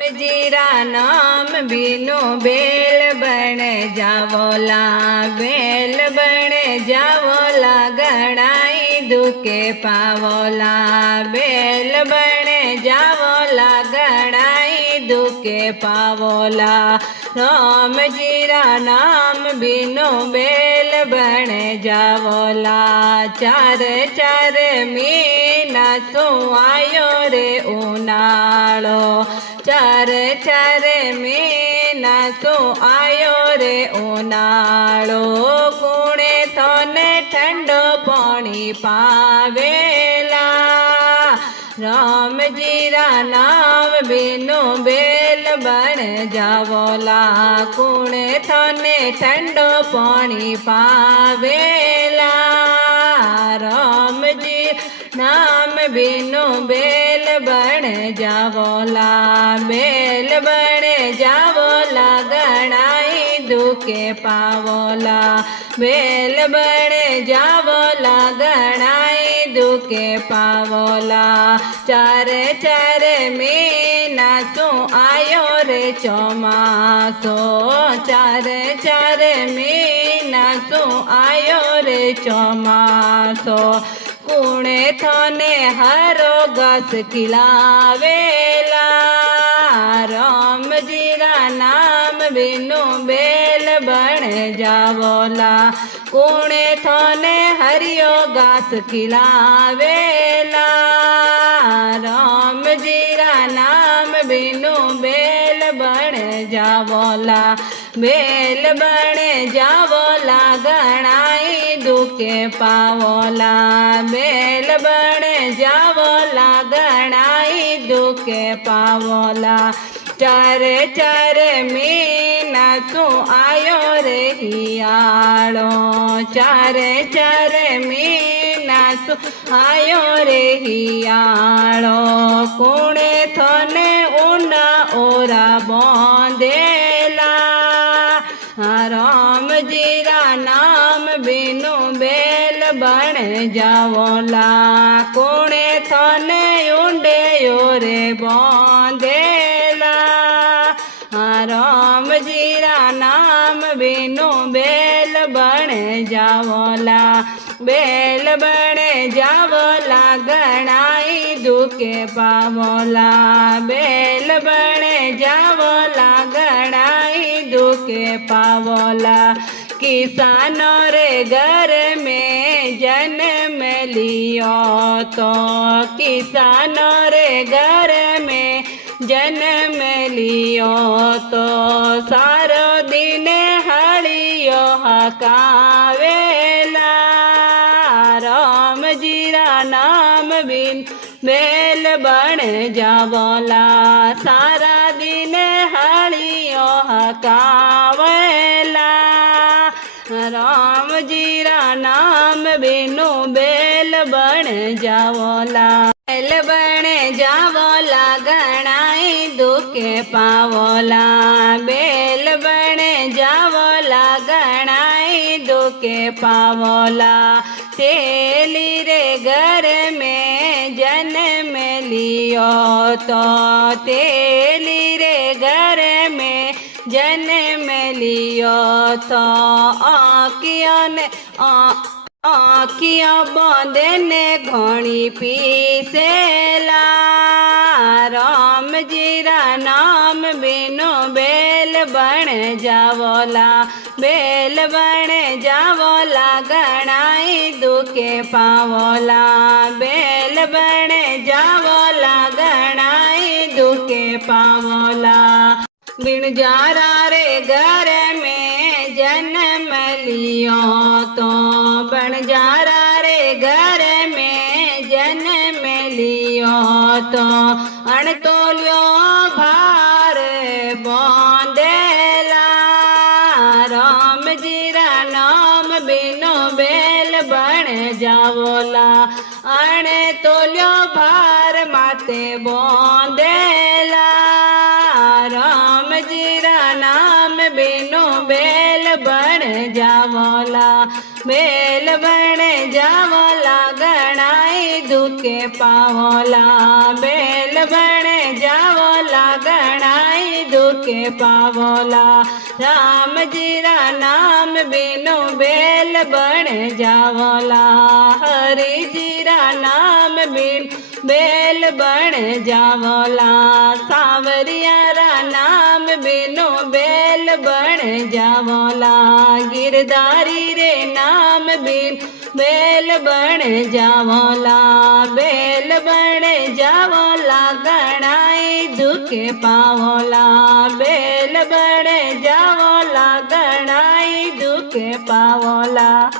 जीरा नाम बिनु बेल बन जावोला, बेल बन जावोला, गणाई दुखे पावोला, बेल बन जावोला, गणाई दुखे पावोला। राम जीरा नाम बिनु बेल बन जावोला, चार चार मीना सुआयो रे उनाळो, चार चार मीना सो आयो रे उनाळो, कुणे थोने ठंडो पाणी पावेला। राम जीरा नाम बिनु बेल बन जावोला, कुणे थोने ठंडो पाणी पावेला। राम जी नाम बिनु बेल बन जावोला, बेल बन जावोला, गणाई दुखे पावोला, बेल बन जावोला, गणाई दुखे पावोला। चार चार मीना सो आयो रे चौमासो, चार चार मीना सो आयो रे चौमासो, कुणे थोने हरो घास खिलावेला। राम जीरा नाम बिनु बेल बन जावोला, कुणे थोने हरियो घास खिलावेला। राम जीरा नाम बिनु बेल बन जावोला, बेल बन जावोला, गणाई दुखे पावोला, बेल बन जावोला, गणाई दुखे पावोला। चार चार मीना सो आयो रे हियाळो, चार चार मीना सो आयो रे हियाळो, कुणे थोने उना ओरा बांधेला। राम जीरा नाम बिनु बेल बन जावोला, कुणे थोने उंडे ओरे बांधेला। राम जीरा नाम बिनु बेल बन जावोला, बेल बन जावोला, गणाई दुखे पावोला, बेल बन जावोला, गणाई दुखे पावोला। किसानों रे घर में जन्म लियो तो, किसानों रे घर में जन्म लियो तो, सारो दिन हड़ियो हकावेला। राम जीरा नाम बिन बेल बन जावोला, सारा दिन हड़ियो हकावेला। राम जीरा नाम बिनु बेल बन जावोला, बेल बन जावोला, गणाई दुखे पावोला, बेल बन जावोला, गणाई दुखे पावोला। तेली रे घर में जन्म लियो तो, तेली रे घर में जन्म लियो तो, आँखियों बांधे ने घोड़ी पीसेला। राम जीरा नाम बिनु बेल बन जावोला, बेल बन जावोला, गणाई दुखे पावोला, बेल बन जावोला, गणाई दुखे पावोला। बिन जारा रे घर में जन्म लियो तो, बन जारा रे घर में जन्म लियो तो, अणतोलियो भार बांधेला। राम जीरा नाम बिनु बेल बन जावोला, अणतोलियो भार माते बांधेला। राम जीरा नाम बिनु बेल बन जावोला, बेल बन जावोला, गणाई दुखे पावोला, बेल बन जावोला, गणा दुखे पावोला। राम जीरा नाम बिनु बेल बन जावोला। हरि जीरा नाम बिनु बेल बन जावोला। सांवरियारा नाम बिनु बेल बन जावोला। गिरधारी रे नाम बिनु बेल बन जावोला। बेल बन जावोला गणाई दुखे पावोला। बेल बन जावोला गणाई दुखे पावोला।